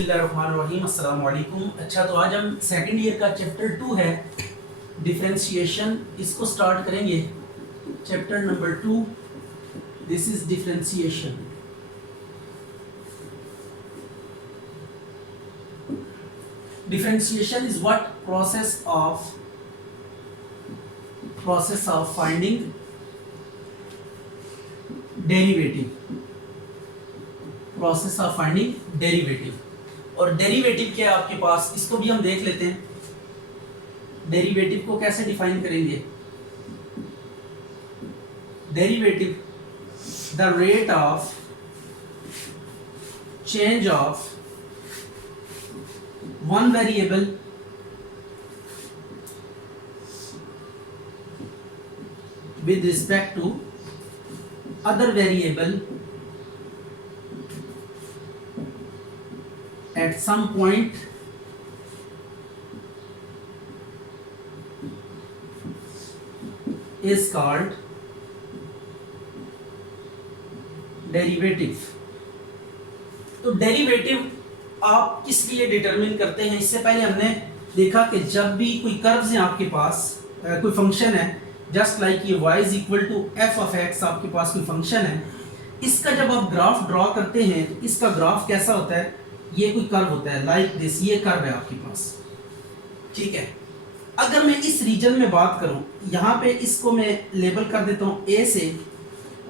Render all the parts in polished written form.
बिस्मिल्लाहिर्रहमानिर्रहीम, अस्सलाम वालेकुम। अच्छा, तो आज हम सेकंड ईयर का चैप्टर 2 है डिफरेंशिएशन, इसको स्टार्ट करेंगे। Chapter number 2, this is differentiation. Differentiation is what process of finding derivative. और डेरिवेटिव क्या है आपके पास, इसको भी हम देख लेते हैं। डेरिवेटिव को कैसे डिफाइन करेंगे? Derivative, the rate of change of one variable with respect to other variable at some point is called derivative। तो डेरिवेटिव आप किस लिए डिटरमिन करते हैं? इससे पहले हमने देखा कि जब भी कोई कर्व्स हैं आपके पास, कोई फंक्शन है, जस्ट लाइक ये y is equal to F of X, आपके पास कोई फंक्शन है, इसका जब आप ग्राफ ड्रॉ करते हैं तो इसका ग्राफ कैसा होता है? ये कोई कर्व होता है लाइक दिस, ये कर्व है आपके पास, ठीक है। अगर मैं इस रीजन में बात करूं, यहाँ पे इसको मैं लेबल कर देता हूँ ए से,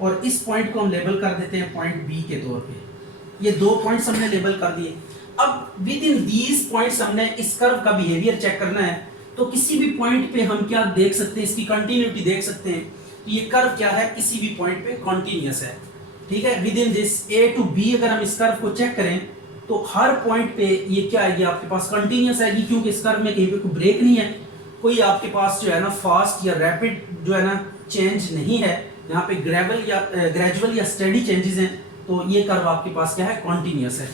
और इस पॉइंट को हम लेबल कर देते हैं पॉइंट बी के तौर पे। ये दो पॉइंट्स हमने लेबल कर दिए। अब विद इन दीज पॉइंट्स हमने इस कर्व का बिहेवियर चेक करना है। तो किसी भी पॉइंट पे हम क्या देख सकते हैं? इसकी कंटिन्यूटी देख सकते हैं। तो ये कर्व क्या है? किसी भी पॉइंट पे कॉन्टिन्यूस है, ठीक है। Within this A to B अगर हम इस कर्व को चेक करें तो हर पॉइंट पे ये क्या आएगी? आपके पास कंटिन्यूस आएगी, क्योंकि इस कर्व में कहीं पे कोई ब्रेक नहीं है, कोई आपके पास जो है ना फास्ट या रैपिड जो है ना चेंज नहीं है, यहाँ पे ग्रेजुअल या स्टेडी चेंजेस हैं। तो ये कर्व आपके पास क्या है? कॉन्टिन्यूस है।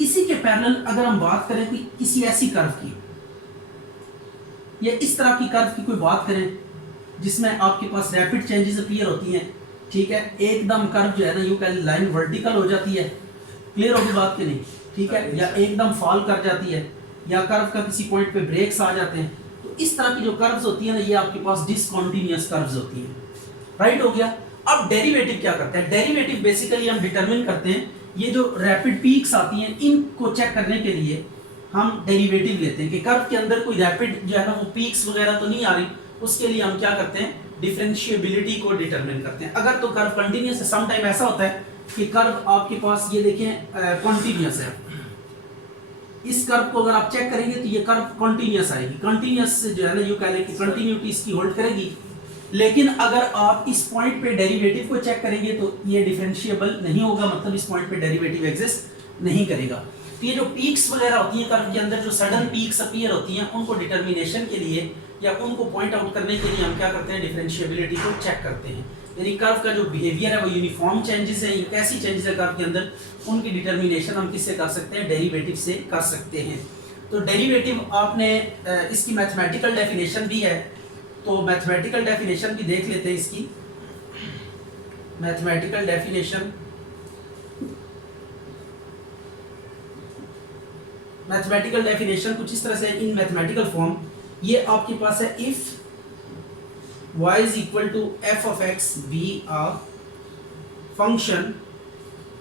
इसी के पैरेलल अगर हम बात करें कि किसी ऐसी कर्व की या इस तरह की कर्व की कोई बात करें जिसमें आपके पास रैपिड चेंजेस अपीयर होती हैं, ठीक है, एकदम कर्व जो है ना यूं कह लाइन वर्टिकल हो जाती है, क्लियर होगी बात कि नहीं, ठीक है, या एकदम फॉल कर जाती है, या कर्व का किसी पॉइंट पे ब्रेक्स आ जाते हैं। तो इस तरह की जो कर्व्स होती है ना, ये आपके पास डिसकंटीन्यूअस कर्व्स होती हैं, राइट हो गया। अब डेरिवेटिव क्या करता है? डेरिवेटिव बेसिकली हम डिटरमिन करते हैं, ये जो रैपिड पीक्स आती हैं इनको चेक करने के लिए हम डेरिवेटिव लेते हैं कि कर्व के अंदर कोई रैपिड जो है ना वो पीक्स वगैरह तो नहीं आ रही, उसके लिए हम क्या करते हैं? डिफरेंशिएबिलिटी को डिटरमिन करते हैं। अगर तो कर्व कंटिन्यूअस है, सम टाइम ऐसा होता है कि कर्व आपके पास ये देखें कंटिन्यूअस है, इस कर्व को अगर आप चेक करेंगे तो ये कर्व कंटिन्यूअस आएगी, कंटिन्यूअस जो है ना यूं कह लें कि कंटिन्यूटी इसकी होल्ड करेगी। लेकिन अगर आप इस पॉइंट पे डेरिवेटिव को चेक करेंगे तो ये डिफरेंशिएबल नहीं होगा, मतलब इस पॉइंट पे डेरिवेटिव एग्जिस्ट नहीं करेगा। तो ये जो पीक्स वगैरह होती हैं कर्व के अंदर, जो सडन पीक्स अपीयर होती हैं, उनको डिटर्मिनेशन के लिए या उनको पॉइंट आउट करने के लिए हम क्या करते हैं? डिफरेंशिएबिलिटी को चेक करते हैं। यानी कर्व का जो बिहेवियर है वो यूनिफॉर्म चेंजेस है, कैसी चेंजेस है कर्व के अंदर, उनकी डिटर्मिनेशन हम किससे कर सकते हैं? डेरिवेटिव से कर सकते हैं। तो डेरिवेटिव आपने इसकी मैथमेटिकल डेफिनेशन भी है, तो मैथमेटिकल डेफिनेशन भी देख लेते हैं इसकी। मैथमेटिकल डेफिनेशन, मैथमेटिकल डेफिनेशन कुछ इस तरह से इन मैथमेटिकल फॉर्म, ये आपके पास है if y is equal to f of x be a function।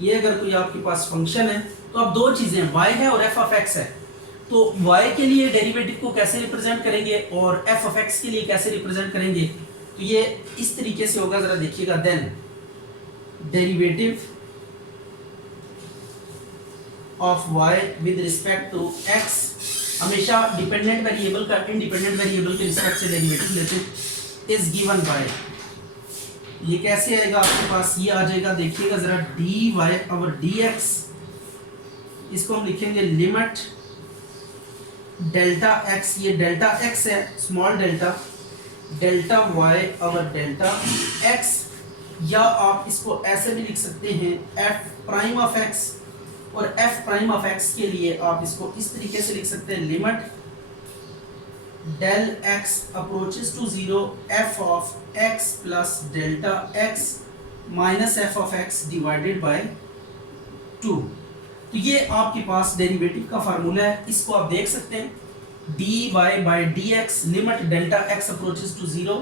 ये अगर कोई आपके पास फंक्शन है तो अब दो चीजें हैं, y है और f of x है। तो y के लिए डेरिवेटिव को कैसे रिप्रेजेंट करेंगे और f of x के लिए कैसे रिप्रेजेंट करेंगे? तो ये इस तरीके से होगा, जरा देखिएगा। Then derivative of y with respect to x, हमेशा डिपेंडेंट वेरिएबल का इंडिपेंडेंट वेरिएबल के रिस्पेक्ट से डेरिवेटिव लेते हैं, इज गिवन बाय, ये कैसे आएगा आपके पास? ये आ जाएगा, देखिएगा जरा, dy और dx, इसको हम लिखेंगे लिमिट डेल्टा x, ये डेल्टा x है, स्मॉल डेल्टा, डेल्टा y और डेल्टा x, या आप इसको ऐसे भी लिख सकते हैं f प्राइम ऑफ x, और f प्राइम ऑफ x के लिए आप इसको इस तरीके से लिख सकते हैं limit del x approaches to 0 f of x plus delta x minus f of x divided by 2। तो ये आपके पास डेरिवेटिव का फार्मूला है, इसको आप देख सकते हैं dy by dx limit delta x approaches to 0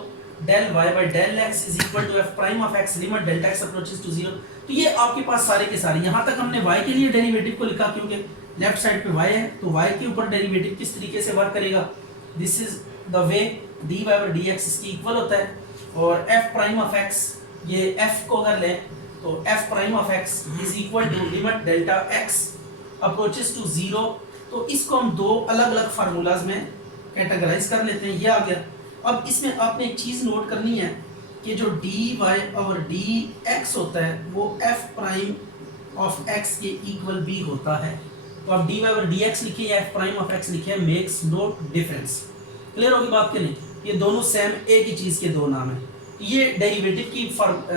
del y by del x is equal to f prime of x limit delta x approaches to 0। तो ये आपके पास सारे के सारे, यहाँ तक हमने y के लिए डेरिवेटिव को लिखा क्योंकि लेफ्ट साइड पे y है, तो y के ऊपर डेरिवेटिव किस तरीके से वर्क करेगा, this is the way dy by dx इसकी इक्वल होता है, और f प्राइम ऑफ x, ये f को अगर लें तो f prime of x is equal to limit delta x approaches to 0। तो इसको हम दो अलग अलग फार्मूलाज में कैटेगराइज कर लेते हैं, ये आ गया। अब इसमें आपने एक चीज़ नोट करनी है कि जो dy और dx होता है वो f प्राइम ऑफ x के इक्वल भी होता है। तो आप dy और dx लिखिए या f प्राइम ऑफ x लिखिए, मेक्स नो डिफरेंस। क्लियर होगी बात के नहीं, ये दोनों सेम एक ही चीज़ के दो नाम है। ये डेरिवेटिव की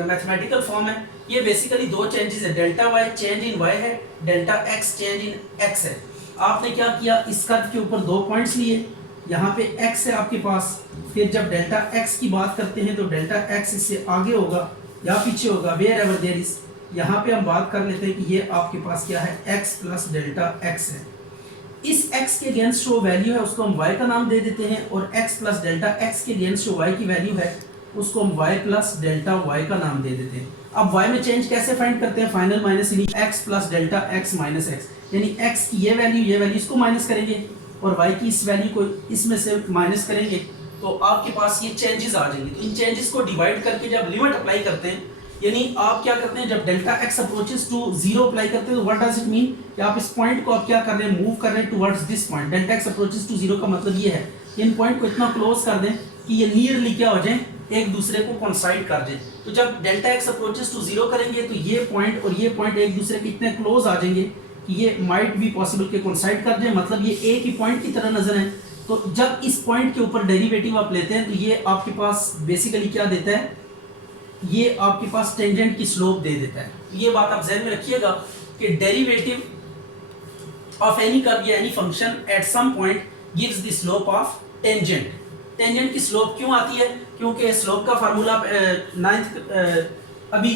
मैथमेटिकल फॉर्म है। ये बेसिकली दो चेंजेस है, delta y change in y है, delta x change in x है। आपने क्या किया, इस कर्व के ऊपर दो पॉइंट्स लिए, यहाँ पे x है आपके पास, फिर जब डेल्टा x की बात करते हैं तो डेल्टा x इससे आगे होगा या पीछे होगा, वेयर एवर देयर इज। यहाँ पे हम बात कर लेते हैं कि ये आपके पास क्या है, x प्लस डेल्टा x है। इस x के अगेंस्ट जो वैल्यू है उसको हम y का नाम दे देते हैं, और x प्लस डेल्टा x के अगेंस्ट जो y की वैल्यू है उसको हम y प्लस डेल्टा y का नाम दे देते हैं। अब y में चेंज कैसे फाइंड करते हैं, फाइनल माइनस यानी x plus delta x minus x, यानी x की ये वैल्यू इसको माइनस करेंगे और y की इस वैल्यू को इसमें से माइनस करेंगे, तो आपके पास ये चेंजेस आ जाएंगे। तो इन चेंजेस को डिवाइड करके जब लिमिट अप्लाई करते हैं, यानी आप क्या करते हैं, जब delta x approaches to 0 apply करते हैं तो व्हाट डज इट मीन कि आप इस पॉइंट को आप क्या कर रहे हैं, मूव कर रहे हैं towards this point. Delta x approaches to 0 का मतलब ये है इन पॉइंट को इतना क्लोज कर दें कि ये नियरली क्या हो जाए, एक दूसरे को कोइंसाइड कर दें। तो जब डेल्टा x अप्रोचेस टू 0 करेंगे तो ये पॉइंट और ये पॉइंट एक दूसरे के इतने क्लोज आ जाएंगे कि ये माइट बी पॉसिबल के कोइंसाइड कर जाए, मतलब ये एक ही पॉइंट की तरह नजर है। तो जब इस पॉइंट के ऊपर डेरिवेटिव आप लेते हैं तो ये आपके पास बेसिकली क्या देता है, ये आपके पास टेंजेंट की स्लोप दे देता है। ये बात आप ध्यान में रखिएगा कि डेरिवेटिव ऑफ एनी कर्व या any function at some point gives the slope of tangent. Tangent की स्लोप क्यों आती है, क्योंकि स्लोप का फार्मूला अभी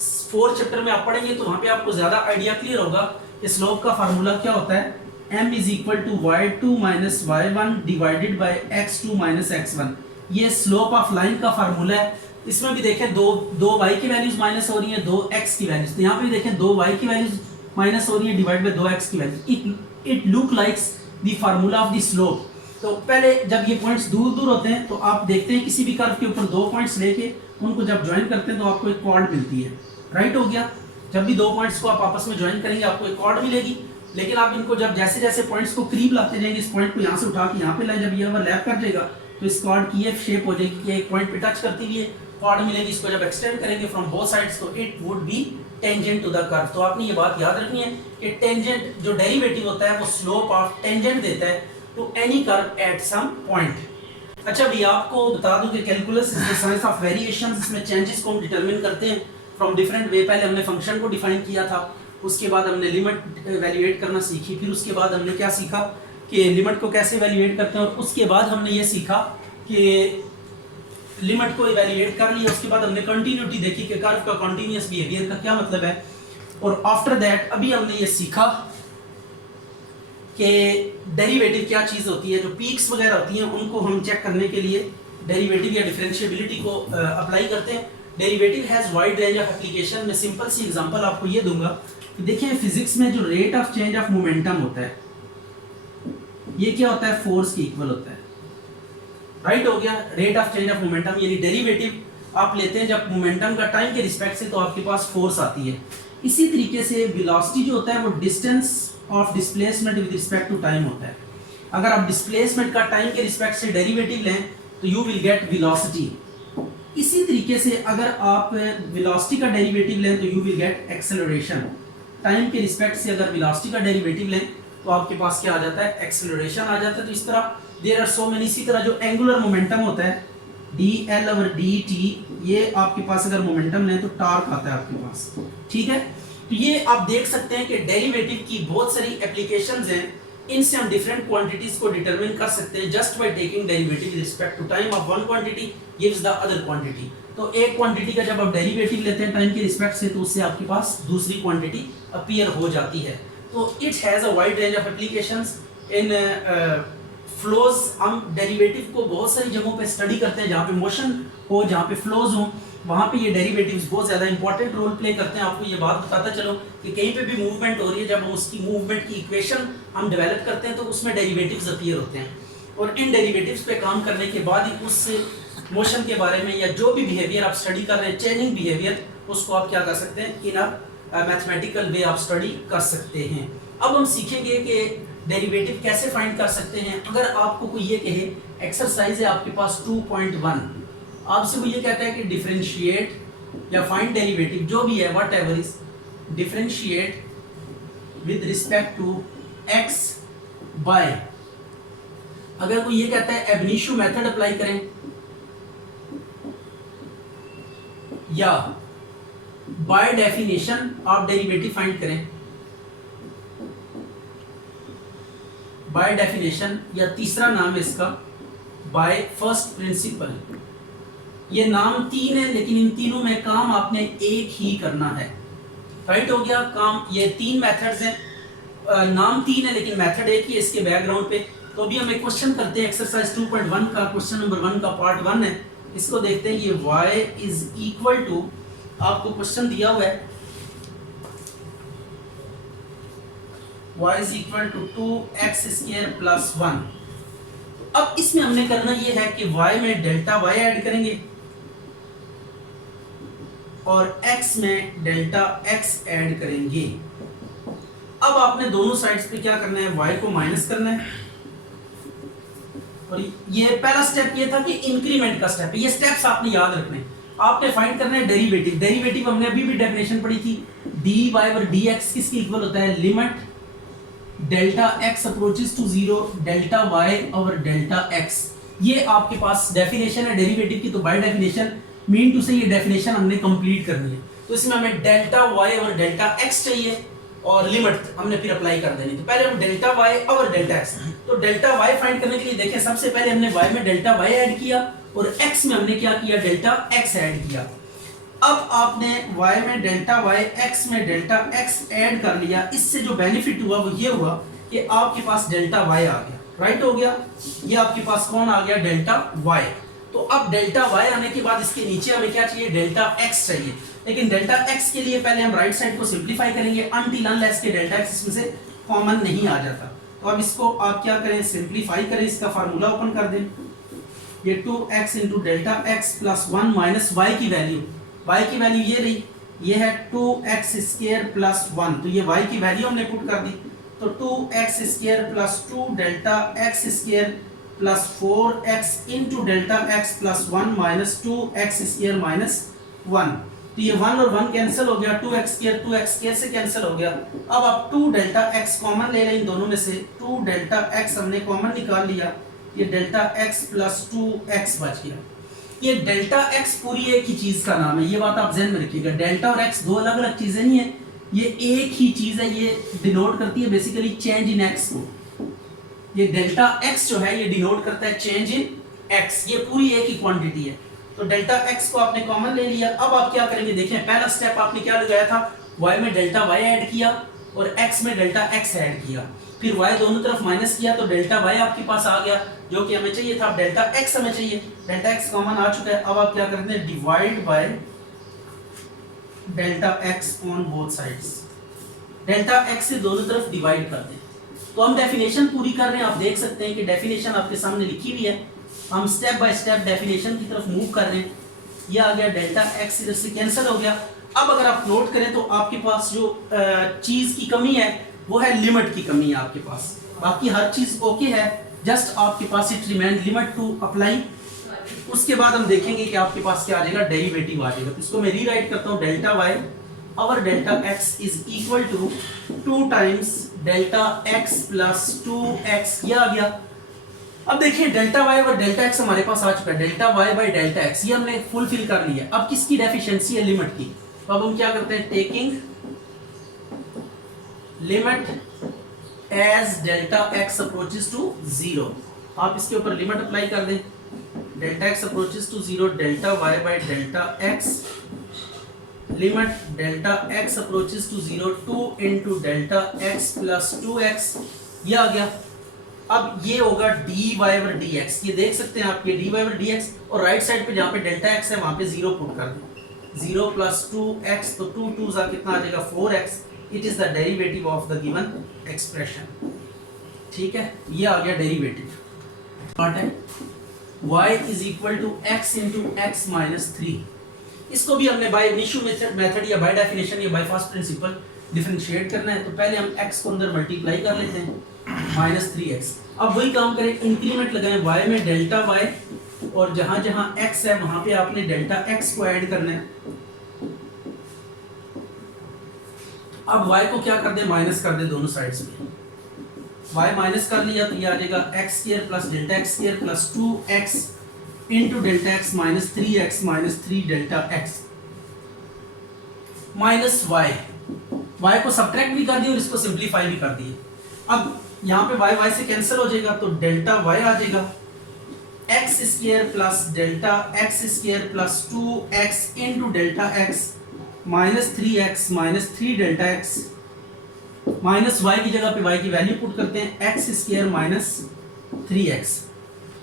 4th चैप्टर में आप पढ़ेंगे तो वहाँ पे आपको ज़्यादा आइडिया क्लियर होगा कि स्लोप का फार्मूला क्या होता है, m is equal to y2 minus y1 divided by x2 minus x1। ये स्लोप ऑफ लाइन का फार्मूला है। इसमें भी देखें दो y की वैल्यूज माइनस हो रही है, 2x की वैल्यूज, तो यहाँ पे भी देखें 2y की वैल्यूज माइनस हो रही है डिवाइड बाय 2x की value. It look likes the formula of the slope. तो पहले जब ये पॉइंट्स दूर दूर होते हैं तो आप देखते हैं किसी भी कर्व के ऊपर दो पॉइंट्स लेके उनको जब ज्वाइन करते हैं तो आपको एक कॉर्ड मिलती है, राइट हो गया। जब भी दो पॉइंट्स को आप आपस में ज्वाइन करेंगे आपको एक कॉर्ड मिलेगी, लेकिन आप इनको जब जैसे जैसे पॉइंट्स को करीब लाते जाएंगे, इस पॉइंट को यहाँ से उठा के यहाँ पे लाए, जब ये ओवरलैप कर जाएगा तो इस कॉर्ड की ये शेप हो जाएगी कि एक पॉइंट पे टच करती हुई कॉर्ड मिलेगी। इसको जब एक्सटेंड करेंगे फ्रॉम बोथ साइड्स तो it would be tangent to the curve. तो आपने ये बात याद रखनी है कि टेंजेंट जो डेरिवेटिव होता है वो स्लोप ऑफ टेंजेंट देता है to any curve at some point. अच्छा भैया आपको बता दूं कि calculus is the science of variations. इसमें चेंजेस को हम डिटरमिन करते हैं फ्रॉम डिफरेंट वे। पहले हमने फंक्शन को डिफाइन किया था, उसके बाद हमने लिमिट वैल्यूएट करना सीखी, फिर उसके बाद हमने क्या सीखा कि लिमिट को कैसे वैल्यूएट करते हैं, और उसके बाद हमने ये सीखा कि लिमिट को इवैल्यूएट कर लिया। उसके बाद हमने कंटिन्यूटी देखी कि कर्व का कॉन्टिन्यूअस बिहेवियर का क्या मतलब है, और आफ्टर दैट अभी हमने ये सीखा कि डेरिवेटिव क्या चीज़ होती है। जो पीक्स वगैरह होती हैं उनको हम चेक करने के लिए डेरिवेटिव या डिफरेंशिएबिलिटी को अप्लाई करते हैं। Derivative has wide range of application. मैं सिंपल सी एग्जांपल आपको ये दूंगा कि देखिए फिजिक्स में जो rate of change of momentum होता है ये क्या होता है, फोर्स के इक्वल होता है, राइट हो गया। Rate of change of momentum यानी डेरिवेटिव आप लेते हैं जब मोमेंटम का टाइम के रिस्पेक्ट से, तो आपके पास फोर्स आती है। इसी तरीके से वेलोसिटी जो होता है वो distance of displacement with respect to time होता है। अगर आप डिस्प्लेसमेंट का टाइम के रिस्पेक्ट से डेरिवेटिव लें तो यू विल गेट वेलोसिटी। इसी तरीके से अगर आप वेलोसिटी का डेरिवेटिव लें तो you will get acceleration. Time के रिस्पेक्ट से अगर वेलोसिटी का डेरिवेटिव लें तो आपके पास क्या आ जाता है, एक्सेलरेशन आ जाता है। तो इस तरह देयर आर सो मेनी। इसी तरह जो एंगुलर मोमेंटम होता है dl और dt, ये आपके पास अगर मोमेंटम लें तो टार्क आता है आपके पास, ठीक है। तो ये आप देख सकते हैं कि डेरिवेटिव की बहुत सारी एप्लीकेशंस हैं। इनसे हम डिफरेंट क्वांटिटीज को डिटरमिन कर सकते हैं just by taking derivative with respect to time of one quantity gives the other quantity. तो एक क्वांटिटी का जब आप डेरिवेटिव लेते हैं टाइम के रिस्पेक्ट से तो उससे आपके पास दूसरी क्वांटिटी अपीयर हो जाती है। तो it has a wide range of applications in flows. हम डेरिवेटिव को बहुत सारी जगहों पे स्टडी करते हैं, जहाँ पे मोशन हो, जहाँ पे फ्लोज हो, वहाँ पे ये डेरिवेटिव्स बहुत ज़्यादा इंपॉर्टेंट रोल प्ले करते हैं। आपको ये बात बताता चलो कि कहीं पे भी मूवमेंट हो रही है, जब हम उसकी मूवमेंट की इक्वेशन हम डेवलप करते हैं तो उसमें डेरिवेटिव्स अपीयर होते हैं, और इन डेरिवेटिव्स पे काम करने के बाद ही उस मोशन के बारे में या जो भी बिहेवियर आप स्टडी कर रहे हैं, चेंजिंग बिहेवियर, उसको आप क्या कर सकते हैं, इन अ मैथमेटिकल वे आप स्टडी कर सकते हैं। अब हम सीखेंगे कि डेरिवेटिव कैसे फाइंड कर सकते हैं। अगर आपको कोई ये कहे एक्सरसाइज है आपके पास 2.1, आपसे वो ये कहता है कि डिफरेंशिएट या फाइंड डेरिवेटिव जो भी है whatever is, differentiate with respect to x by, अगर कोई ये कहता है एब इनिशियो मेथड अप्लाई करें या बाय डेफिनेशन आप डेरिवेटिव फाइंड करें, बाय डेफिनेशन, या तीसरा नाम है इसका बाय फर्स्ट प्रिंसिपल। ये नाम तीन है लेकिन इन तीनों में काम आपने एक ही करना है। राइट हो गया काम। ये तीन मेथड्स हैं, नाम तीन है लेकिन मेथड एक ही है इसके बैकग्राउंड पे। तो अभी हम एक क्वेश्चन करते हैं एक्सरसाइज 2.1 का, क्वेश्चन नंबर 1 का पार्ट 1 है। इसको देखते हैं। ये y इज इक्वल टू, आपको क्वेश्चन दिया हुआ है y is equal to 2x square plus 1। अब इसमें हमने करना ये है कि y में डेल्टा y ऐड करेंगे और x में डेल्टा x ऐड करेंगे। अब आपने दोनों साइड्स पे क्या करना है, y को माइनस करना है, और ये पहला स्टेप ये था कि इंक्रीमेंट का स्टेप है। ये स्टेप्स आपने याद रखने हैं। आपने फाइंड करना है डेरिवेटिव। डेरिवेटिव हमने अभी भी डेफिनेशन पढ़ी थी, dy और dx किसके इक्वल होता है, limit delta x approaches to 0 delta y और डेल्टा x। ये आपके पास डेफिनेशन है डेरिवेटिव की। तो बाय डेफिनेशन मीन टू से ये डेफिनेशन हमने कंप्लीट करनी है। तो इसमें हमें डेल्टा y और डेल्टा x चाहिए और लिमिट हमने फिर अप्लाई कर देनी। तो पहले हम डेल्टा y और डेल्टा x, तो डेल्टा y फाइंड करने के लिए देखें, सबसे पहले हमने y में डेल्टा y ऐड किया और x में हमने क्या किया, डेल्टा x ऐड किया। अब आपने y में डेल्टा y, x में डेल्टा x ऐड कर लिया। इससे जो बेनिफिट हुआ वो ये हुआ कि आपके पास डेल्टा y आ गया। राइट हो गया। ये आपके पास कौन आ गया, डेल्टा y। तो अब डेल्टा y आने के बाद इसके नीचे हमें क्या चाहिए, डेल्टा x चाहिए। लेकिन डेल्टा x के लिए पहले हम राइट साइड को सिंपलीफाई करेंगे अनटिल अनलेस के डेल्टा x इसमें से कॉमन नहीं आ जाता। तो अब इसको आप क्या करें, सिंपलीफाई करें। इसका फार्मूला ओपन कर दें। ये 2x into delta x plus 1 minus y की वैल्यू, y की वैल्यू ये रही, ये है 2x स्क्वायर प्लस 1। तो ये y की वैल्यू हमने पुट कर दी। तो 2x square plus 2 delta x square plus 4x into delta x plus 1 minus 2x square minus 1। तो ये 1 और 1 कैंसिल हो गया, 2x स्क्वायर से कैंसिल हो गया। अब आप 2 डेल्टा x कॉमन ले लें इन दोनों में से। 2 डेल्टा x हमने कॉमन निकाल लिया, ये डेल्टा x प्लस 2x बच गया। ये डेल्टा x पूरी एक ही चीज का नाम है, ये बात आप ध्यान में रखिएगा। डेल्टा और x दो अलग अलग चीजें नहीं है, ये एक ही चीज है। ये डिनोट करती है बेसिकली चेंज इन x को। ये डेल्टा x जो है ये डिनोट करता है चेंज इन x। ये पूरी एक ही क्वांटिटी है। तो डेल्टा x को आपने कॉमन ले लिया। अब आप क्या करेंगे, देखें पहला स्टेप आपने क्या लगाया था, y में डेल्टा y ऐड किया और x में डेल्टा x ऐड किया। फिर y दोनों तरफ माइनस किया तो डेल्टा y आपके पास आ गया जो कि हमें चाहिए था। अब डेल्टा x हमें चाहिए, डेल्टा x कॉमन आ चुका है। अब आप क्या करते हैं, divide by delta x on both sides. Delta x से दोनों तरफ डिवाइड कर दें। तो हम डेफिनेशन पूरी कर रहे हैं। आप देख सकते हैं कि डेफिनेशन आपके सामने लिखी हुई है। हम स्टेप बाय स्टेप डेफिनेशन की तरफ मूव कर रहे हैं। ये आ गया डेल्टा x इधर से कैंसिल हो गया। अब अगर आप नोट करें तो आपके पास जो चीज की कमी है वो है लिमिट की कमी है आपके पास। बाकी हर चीज ओके है, जस्ट आपके पास it remain limit to apply. उसके बाद हम देखेंगे कि आपके पास क्या आ जाएगा, डेरिवेटिव आ जाएगा। तो इसको मैं रीराइट करता हूँ, डेल्टा y और delta x is equal to 2 times delta x plus 2x। ये आ गया। अब देखिए डेल्टा y और डेल्टा x हमारे पास आ चुका है। Delta y by delta x ये हमने फुलफिल कर लिया। अब किसकी डेफिशिएंसी है, लिमिट की। तो अब हम क्या करते हैं, taking limit as delta x approaches to 0। आप इसके ऊपर लिमिट अप्लाई कर दें। Delta x approaches to 0 delta y by delta x limit delta x approaches to 0 2 into delta x plus 2x, ये आ गया। अब ये होगा dy ओवर dx, ये देख सकते हैं आप, ये dy ओवर dx, और राइट साइड पे जहाँ पे डेल्टा x है वहाँ पे 0 पुट कर दें। 0 प्लस 2x, तो 2 2 सा कितना आ जाएगा 4x। It is the derivative of the given expression. ठीक है, ये आ गया डेरिवेटिव। पार्ट है y is equal to x into x minus 3। इसको भी हमने बाय इनिशियल मेथड या बाय डेफिनेशन या बाय फर्स्ट प्रिंसिपल डिफरेंशिएट करना है। तो पहले हम x को अंदर मल्टीप्लाई कर लेते हैं, माइनस 3x। अब वही काम करें, इंक्रीमेंट लगाएं y में डेल्टा y, और जहां जहां x है वहां पे आपने डेल्टा x को ऐड करना है। अब y को क्या कर दे, माइनस कर दे दोनों साइड्स में। y माइनस कर लिया तो ये आ जाएगा x square plus delta x square plus 2x into delta x minus 3x minus 3 delta x minus y को सब्ट्रैक्ट भी कर दिए और इसको सिंप्लीफाई भी कर दिए। अब यहाँ पे y से कैंसिल हो जाएगा, तो डेल्टा y आ जाएगा x square plus delta x square plus 2x into delta x minus 3x minus 3 delta x, minus y की जगह पे y की वैल्यू पुट करते हैं, x स्क्वायर माइनस 3x।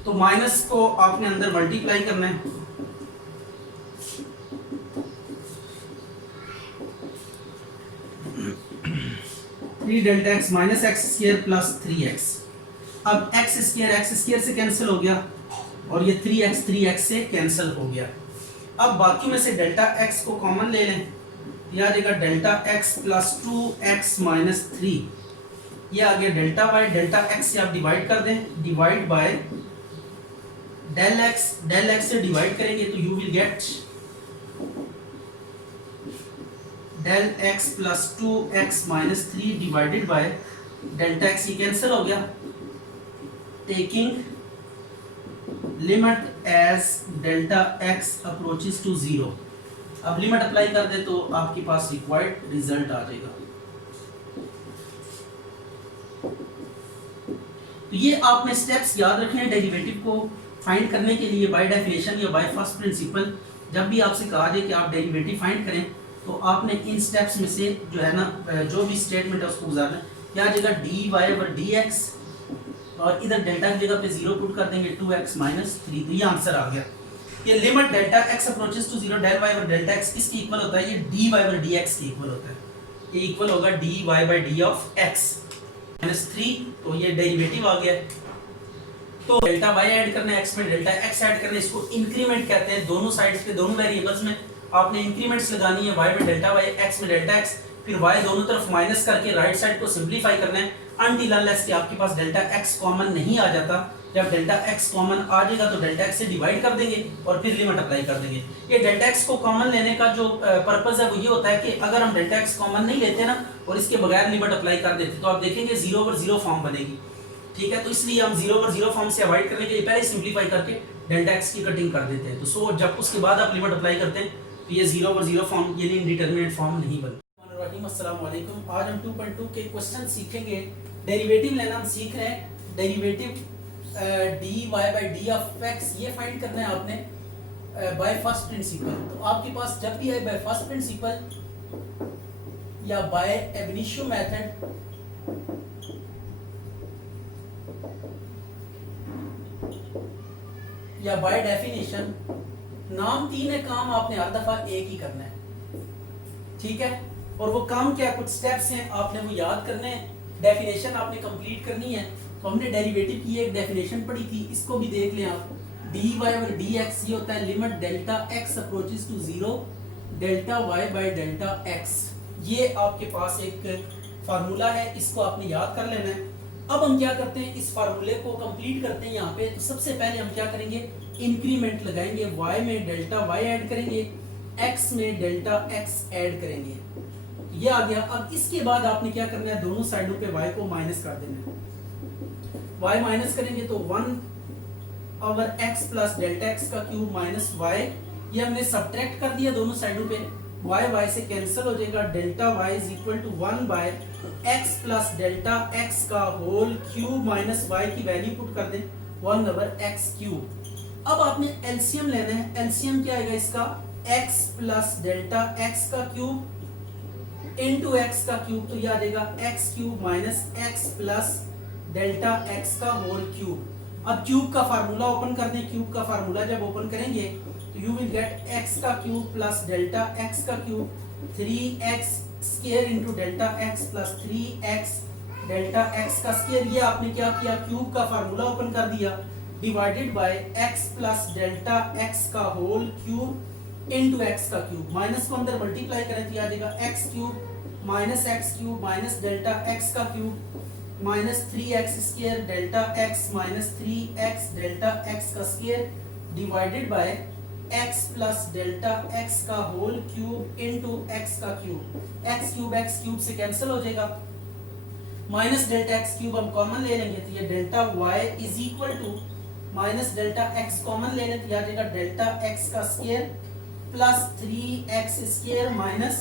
तो माइनस को आपने अंदर मल्टीप्लाई करना है, three delta X minus x square plus 3x। अब x स्क्वायर से कैंसिल हो गया और ये 3x से कैंसिल हो गया। अब बाकी में से डेल्टा x को कॉमन ले लें, ये आ जाएगा delta x plus 2x minus 3। ये आ गया डेल्टा x से आप डिवाइड कर दें, डिवाइड बाय डेल x से डिवाइड करेंगे तो you will get del x plus 2x minus 3 divided by delta x, ये कैंसिल हो गया। Taking limit as delta x approaches to 0। अब लिमिट अप्लाई कर दे तो आपके पास रिक्वायर्ड रिजल्ट आ जाएगा। तो ये आपने स्टेप्स याद रखने हैं डेरिवेटिव को फाइंड करने के लिए बाय डेफिनेशन या बाय फर्स्ट प्रिंसिपल। जब भी आपसे कहा जाए कि आप डेरिवेटिव फाइंड करें तो आपने इन स्टेप्स में से जो है ना, जो भी स्टेटमेंट है उसको गुजारना। क्या आ जाएगा dy ओवर dx, और इधर डेल्टा की जगह पे 0 पुट कर देंगे 2x माइनस 3। तो ये आंसर आ गया। ये limit delta x approaches to 0 del y over delta x किसके इक्वल होता है, ये dy ओवर dx के इक्वल होता है। ये इक्वल होगा dy by d of x minus 3। तो ये डेरिवेटिव आ गया। तो डेल्टा y ऐड करना है, x में डेल्टा x ऐड करना है, इसको इंक्रीमेंट कहते हैं। दोनों साइड्स पे, दोनों वेरिएबल्स में आपने इंक्रीमेंट्स लगानी है, y में डेल्टा y, x में डेल्टा x, फिर y दोनों तरफ माइनस करके राइट साइड को सिंपलीफाई करना है अनटिल अनलेस कि आपके पास डेल्टा x कॉमन नहीं आ जाता। जब डेल्टा x कॉमन आ जाएगा तो डेल्टा x से डिवाइड कर देंगे और फिर लिमिट अप्लाई कर देंगे। ये डेल्टा x को कॉमन लेने का जो पर्पस है वो ये होता है कि अगर हम डेल्टा x कॉमन नहीं लेते ना और इसके बगैर लिमिट अप्लाई कर देते तो आप देखेंगे 0 ओवर 0 फॉर्म बनेगी। ठीक है, तो इसलिए हम 0 ओवर 0 फॉर्म से अवॉइड करने के लिए पहले सिंपलीफाई करके डेल्टा x की कटिंग कर देते हैं। तो सो जब उसके बाद आप लिमिट अप्लाई करते हैं तो ये 0 ओवर 0 फॉर्म यानी इंडिटरमिनेट फॉर्म नहीं बनता। अस्सलाम वालेकुम। आज हम 2.2 के क्वेश्चन सीखेंगे। डेरिवेटिव लेना हम सीख रहे हैं। Derivative dy by d of x ये फाइंड करना है आपने बाय फर्स्ट प्रिंसिपल। तो आपके पास जब भी है बाय फर्स्ट प्रिंसिपल या बाय एब इनिशियो मेथड या बाय डेफिनेशन, नाम तीन है, काम आपने हर दफा एक ही करना है। ठीक है, और वो काम क्या, कुछ स्टेप्स हैं आपने वो याद करने हैं, डेफिनेशन आपने कंप्लीट करनी है। तो हमने डेरिवेटिव की एक डेफिनेशन पढ़ी थी, इसको भी देख लें आप। dy ओवर dx ये होता है limit delta x approaches to 0 delta y by delta x। ये आपके पास एक फार्मूला है, इसको आपने याद कर लेना है। अब हम क्या करते हैं, इस फार्मूले को कंप्लीट करते हैं यहाँ पे। तो सबसे पहले हम क्या करेंगे, इंक्रीमेंट लगाएंगे, y में डेल्टा y ऐड करेंगे, x में डेल्टा x ऐड करेंगे। ये आ गया। अब इसके बाद आपने क्या करना है, दोनों साइडों पे y को माइनस कर देना है। y माइनस करेंगे तो 1 over x plus delta x का क्यूब माइनस y, ये हमने सब्ट्रैक्ट कर दिया दोनों साइडों पे। y से कैंसिल हो जाएगा, delta y is equal to 1 by x plus delta x का होल क्यूब माइनस y की वैल्यू पुट कर दें 1 ओवर x क्यूब। अब आपने एलसीएम लेना है। एलसीएम क्या आएगा इसका, x प्लस डेल्टा x का क्यूब इंटू एक्स का क्यूब, तो यह आ जाएगा x cube minus X plus delta x का होल क्यूब। अब क्यूब का फार्मूला ओपन कर दें। क्यूब का फार्मूला जब ओपन करेंगे तो यू विल गेट एक्स का क्यूब प्लस डेल्टा एक्स का cube 3x square into delta X plus 3x delta x का स्क्वायर। ये आपने क्या किया, क्यूब का फार्मूला ओपन कर दिया, divided by x plus delta x का होल क्यूब इनटू x का क्यूब। माइनस को अंदर मल्टीप्लाई करें तो आ जाएगा x cube minus delta x का cube minus 3x square delta x minus 3x delta x का square divided by x plus delta x का होल क्यूब इनटू x का क्यूब। x क्यूब से कैंसिल हो जाएगा, माइनस डेल्टा x क्यूब हम common ले लेंगे तो ये delta y is equal to minus delta x common ले लें तो आ जाएगा डेल्टा x का square plus 3x square minus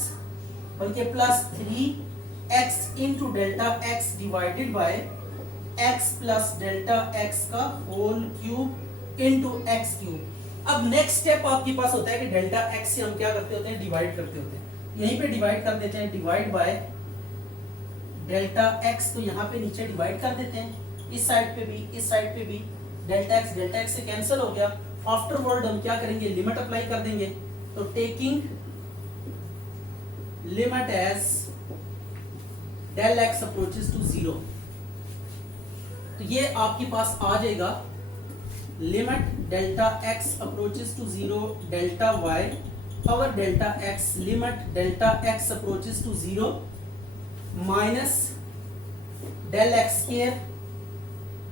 बल्कि plus 3x into delta x divided by x plus delta x का whole cube into x cube. अब next step आपके पास होता है कि डेल्टा x से हम क्या करते होते हैं, डिवाइड करते होते हैं। यहीं पे डिवाइड कर देते हैं, डिवाइड बाय डेल्टा x, तो यहाँ पे नीचे डिवाइड कर देते हैं, इस साइड पे भी इस साइड पे भी डेल्टा x से कैंसिल हो गया। आफ्टरवर्ड हम क्या करेंगे, लिमिट अप्लाई कर देंगे। तो taking limit as del x approaches to 0, तो ये आपके पास आ जाएगा limit delta x approaches to 0 delta y power delta x limit delta x approaches to 0 minus del x square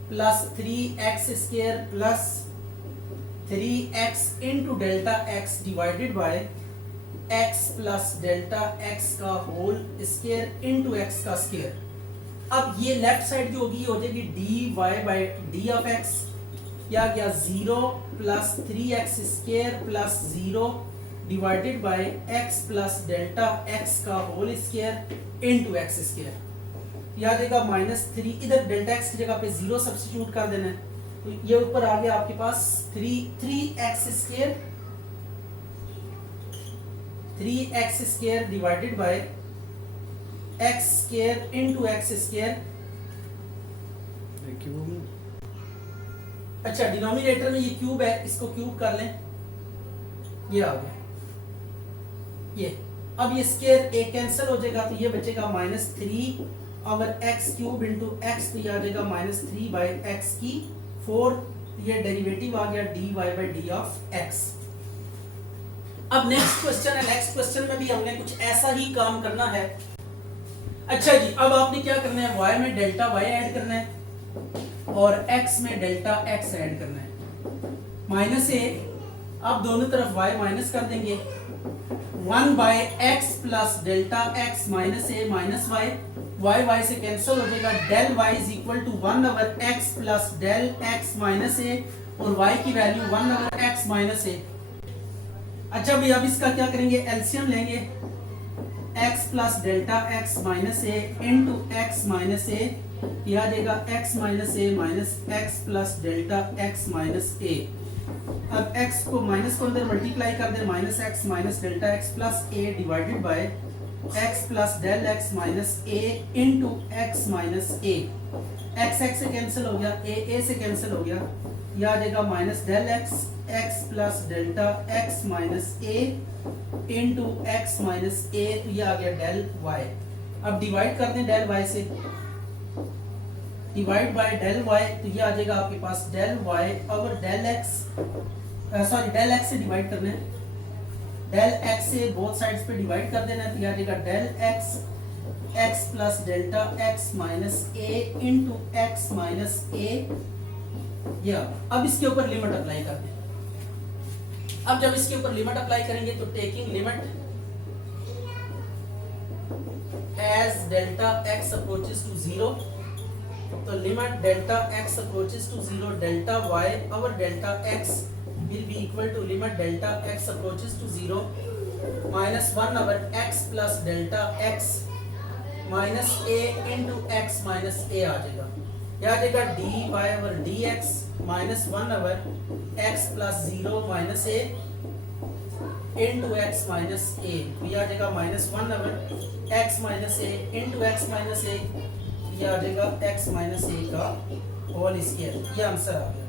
plus 3x square plus 3x into delta x divided by x plus delta x का whole square into x का square. अब ये left side जो होगी हो जाएगी dy by d of x, क्या गया 0 plus 3x square plus 0 divided by x plus delta x का whole square into x square. याद आएगा माइनस 3, इधर डेल्टा x की जगह पे 0 सब्स्टिट्यूट कर देना है, तो ये ऊपर आ गया आपके पास 3x square divided by x square into x square. अच्छा, डिनोमिनेटर में ये क्यूब है, इसको क्यूब कर लें, ये आ गया ये। अब ये स्क्वायर एक कैंसिल हो जाएगा तो ये बचेगा minus 3 over x cube into x, तो ये आ जाएगा माइनस 3 बाई एक्स की 4, ये डेरिवेटिव आ गया dy by D of x। अब नेक्स्ट क्वेश्चन है, नेक्स्ट क्वेश्चन में भी हमने कुछ ऐसा ही काम करना है। अच्छा जी, अब आपने क्या करना है, y में डेल्टा y ऐड करना है और x में डेल्टा x ऐड करना है। माइनस a, अब दोनों तरफ y माइनस कर देंगे, 1 by X plus delta X minus A minus Y, y से कैंसिल हो जाएगा, del y is equal to 1 over x plus del x minus A और y की value 1 over x minus A. अच्छा भाई, अब इसका क्या करेंगे, एलसीएम लेंगे, x plus delta x minus A into x minus A, यह आ जाएगा x minus A minus X plus delta x minus ए। अब x को माइनस को अंदर मल्टीप्लाई कर दे, minus X minus delta X plus A divided by x plus del x minus A into x minus A. x से cancel हो गया, a से कैंसिल हो गया, यह आ जाएगा minus del x plus delta x minus A into x minus A, तो यह आ गया डेल y। अब डिवाइड कर दें डेल y से, डिवाइड बाय डेल y, तो ये आ जाएगा आपके पास del y over del x, sorry del x से डिवाइड करना है, डेल x से बोथ साइड्स पे डिवाइड कर देना है, तो ये आ जाएगा del x plus delta x minus a into x minus a। या अब इसके ऊपर लिमिट अप्लाई कर दें। अब जब इसके ऊपर लिमिट अप्लाई करेंगे तो taking limit as delta x approaches to 0, तो limit delta x approaches to 0 delta y over delta x will be equal to limit delta x approaches to 0 minus 1 over x plus delta x minus a into x minus a आ जाएगा, यह आ जाएगा dy over dx minus 1 over x plus 0 minus a। Into x minus A, ये आ जाएगा -1/, X minus A into x minus A, ये आ जाएगा एक्स माइनस ए का होल स्क्वायर। ये आंसर आ गया।